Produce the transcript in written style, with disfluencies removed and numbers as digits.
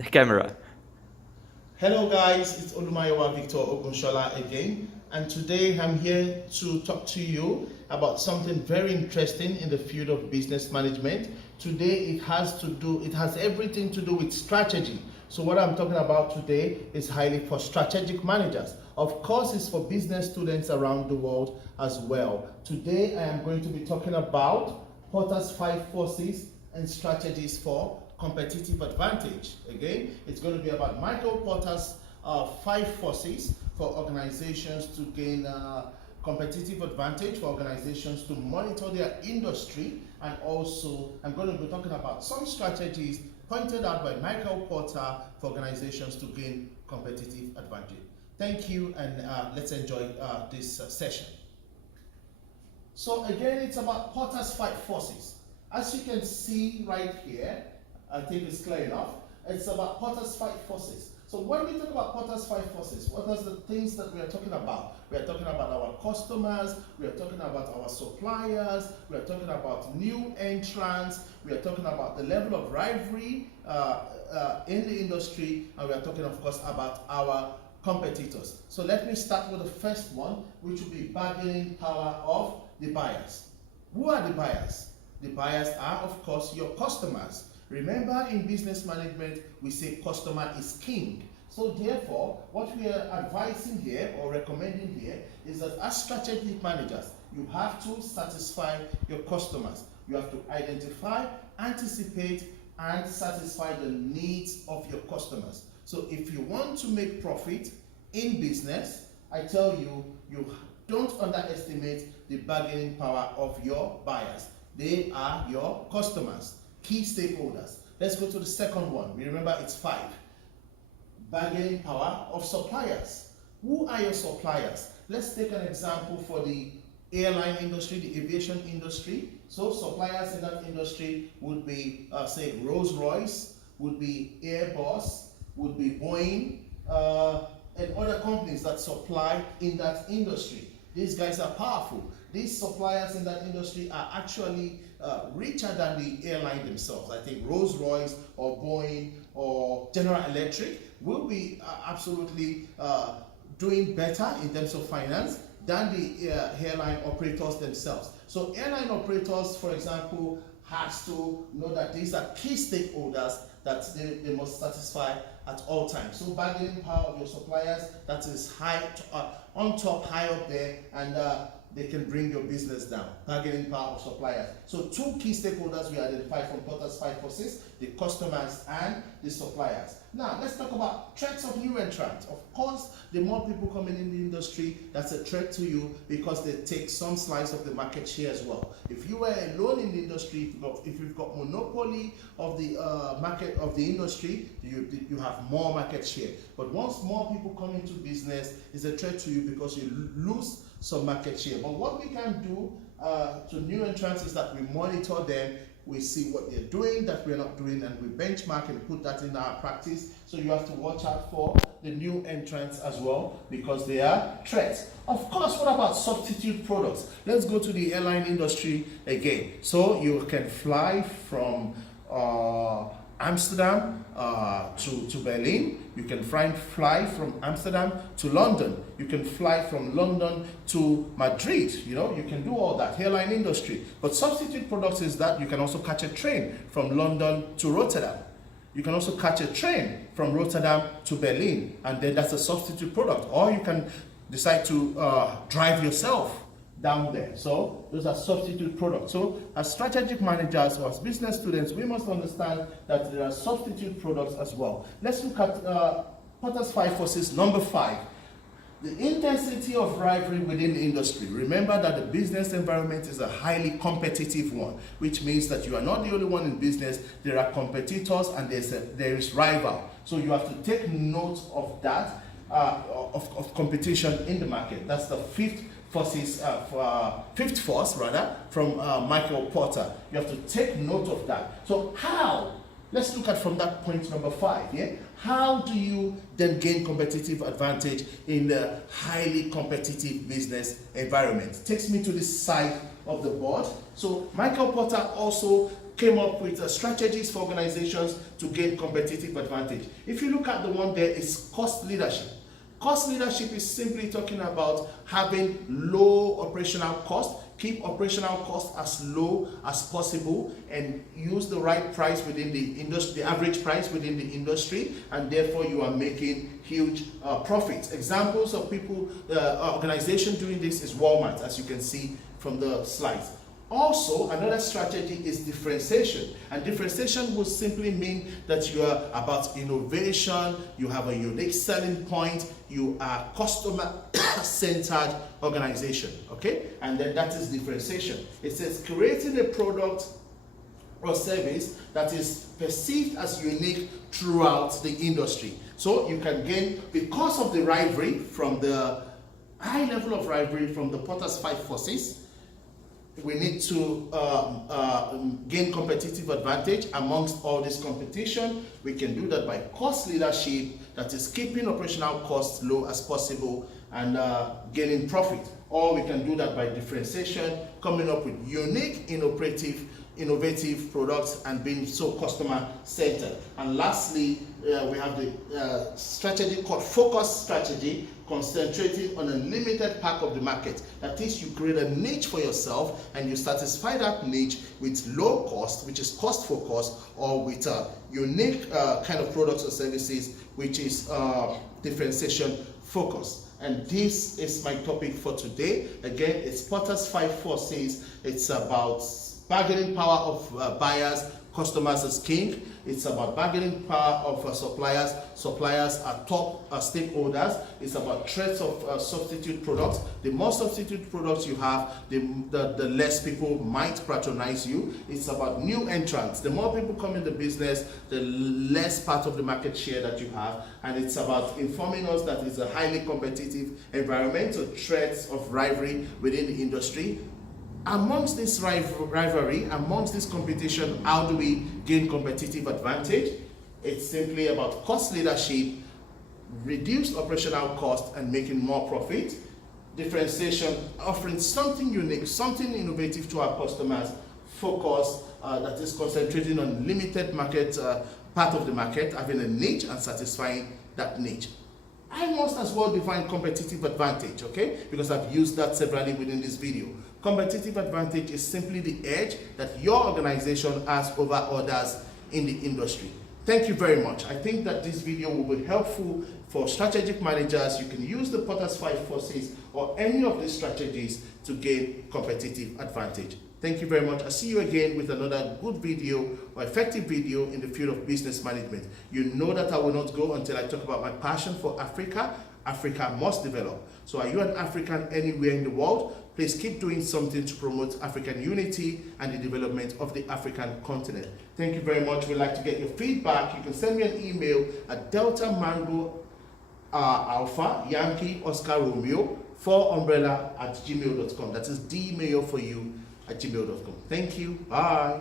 the camera. Hello guys, it's Olumayowa Victor Ogunsola again, and today I'm here to talk to you about something very interesting in the field of business management. Today it has everything to do with strategy. So what I'm talking about today is highly for strategic managers. Of course, it's for business students around the world as well. Today I am going to be talking about Porter's 5 forces and strategies for competitive advantage. Again, it's going to be about Michael Porter's 5 forces for organizations to gain competitive advantage, for organizations to monitor their industry, and also I'm going to be talking about some strategies pointed out by Michael Porter for organizations to gain competitive advantage. Thank you, and let's enjoy this session. So again, it's about Porter's 5 forces. As you can see right here, I think it's clear enough. It's about Porter's 5 forces. So when we talk about Porter's 5 forces, what are the things that we are talking about? We are talking about our customers, we are talking about our suppliers, we are talking about new entrants, we are talking about the level of rivalry in the industry, and we are talking, of course, about our competitors. So let me start with the first one, which will be bargaining power of the buyers. Who are the buyers? The buyers are, of course, your customers. Remember, in business management, we say customer is king. So therefore, what we are advising here or recommending here is that as strategic managers, you have to satisfy your customers. You have to identify, anticipate, and satisfy the needs of your customers. So if you want to make profit in business, I tell you, you don't underestimate the bargaining power of your buyers. They are your customers, key stakeholders. Let's go to the second one. Remember, it's 5. Bargaining power of suppliers. Who are your suppliers? Let's take an example for the airline industry, the aviation industry. So suppliers in that industry would be, say, Rolls-Royce, would be Airbus, would be Boeing, and other companies that supply in that industry. These guys are powerful. These suppliers in that industry are actually richer than the airline themselves. I think Rolls-Royce or Boeing or General Electric will be absolutely doing better in terms of finance than the airline operators themselves. So airline operators, for example, has to know that these are key stakeholders that they must satisfy at all times. So bargaining power of your suppliers, that is high on top, high up there, and they can bring your business down. Bargaining power of suppliers. So 2 key stakeholders we identified from Porter's 5 forces: the customers and the suppliers. Now let's talk about threats of new entrants. Of course, the more people coming in the industry, that's a threat to you because they take some slice of the market share as well. If you were alone in the industry, if you've got monopoly of the market of the industry, you have more market share. But once more people come into business, it's a threat to you because you lose some market share. But what we can do to new entrants is that we monitor them, we see what they're doing that we're not doing, and we benchmark and put that in our practice. So you have to watch out for the new entrants as well because they are threats. Of course, what about substitute products? Let's go to the airline industry again. So you can fly from Amsterdam to Berlin. You can fly from Amsterdam to London. You can fly from London to Madrid. You know, you can do all that, airline industry. But substitute products is that you can also catch a train from London to Rotterdam. You can also catch a train from Rotterdam to Berlin, and then that's a substitute product. Or you can decide to drive yourself down there. So those are substitute products. So as strategic managers or as business students, we must understand that there are substitute products as well. Let's look at Porter's 5 forces, number 5. The intensity of rivalry within the industry. Remember that the business environment is a highly competitive one, which means that you are not the only one in business. There are competitors and there is rival. So you have to take note of that, of competition in the market. That's the fifth force from Michael Porter. You have to take note of that. So how? Let's look at from that point number 5. Yeah, how do you then gain competitive advantage in the highly competitive business environment? Takes me to this side of the board. So Michael Porter also came up with strategies for organizations to gain competitive advantage. If you look at the one there, it's cost leadership. Cost leadership is simply talking about having low operational cost, keep operational costs as low as possible, and use the right price within the industry, the average price within the industry, and therefore you are making huge profits. Examples of people, organization doing this is Walmart, as you can see from the slides. Also, another strategy is differentiation, and differentiation will simply mean that you are about innovation, you have a unique selling point, you are customer-centered organization, okay? And then that is differentiation. It says creating a product or service that is perceived as unique throughout the industry. So you can gain, because of the rivalry, from the high level of rivalry from the Potter's 5 forces, we need to gain competitive advantage amongst all this competition. We can do that by cost leadership, that is keeping operational costs low as possible and gaining profit. Or we can do that by differentiation, coming up with unique, innovative products and being so customer centered. And lastly, we have the strategy called focus strategy, concentrating on a limited part of the market. That is, you create a niche for yourself and you satisfy that niche with low cost, which is cost focused, or with a unique kind of products or services, which is differentiation focused. And this is my topic for today. Again, it's Potter's 5 forces. It's about bargaining power of buyers, customers as king. It's about bargaining power of suppliers. Suppliers are top stakeholders. It's about threats of substitute products. The more substitute products you have, the less people might patronize you. It's about new entrants. The more people come in the business, the less part of the market share that you have. And it's about informing us that it's a highly competitive environment, so threats of rivalry within the industry. Amongst this rivalry, amongst this competition, how do we gain competitive advantage? It's simply about cost leadership, reduced operational cost and making more profit. Differentiation, offering something unique, something innovative to our customers. Focus, that is concentrating on limited market, part of the market, having a niche and satisfying that niche. I must as well define competitive advantage, okay? Because I've used that severally within this video. Competitive advantage is simply the edge that your organization has over others in the industry. Thank you very much. I think that this video will be helpful for strategic managers. You can use the Potter's 5 forces or any of these strategies to gain competitive advantage. Thank you very much. I'll see you again with another good video or effective video in the field of business management. You know that I will not go until I talk about my passion for Africa. Africa must develop. So are you an African anywhere in the world? Please keep doing something to promote African unity and the development of the African continent. Thank you very much. We'd like to get your feedback. You can send me an email at Delta Mango Alpha Yankee Oscar Romeo 4umbrella@gmail.com. That is dmail for you at gmail.com. Thank you. Bye.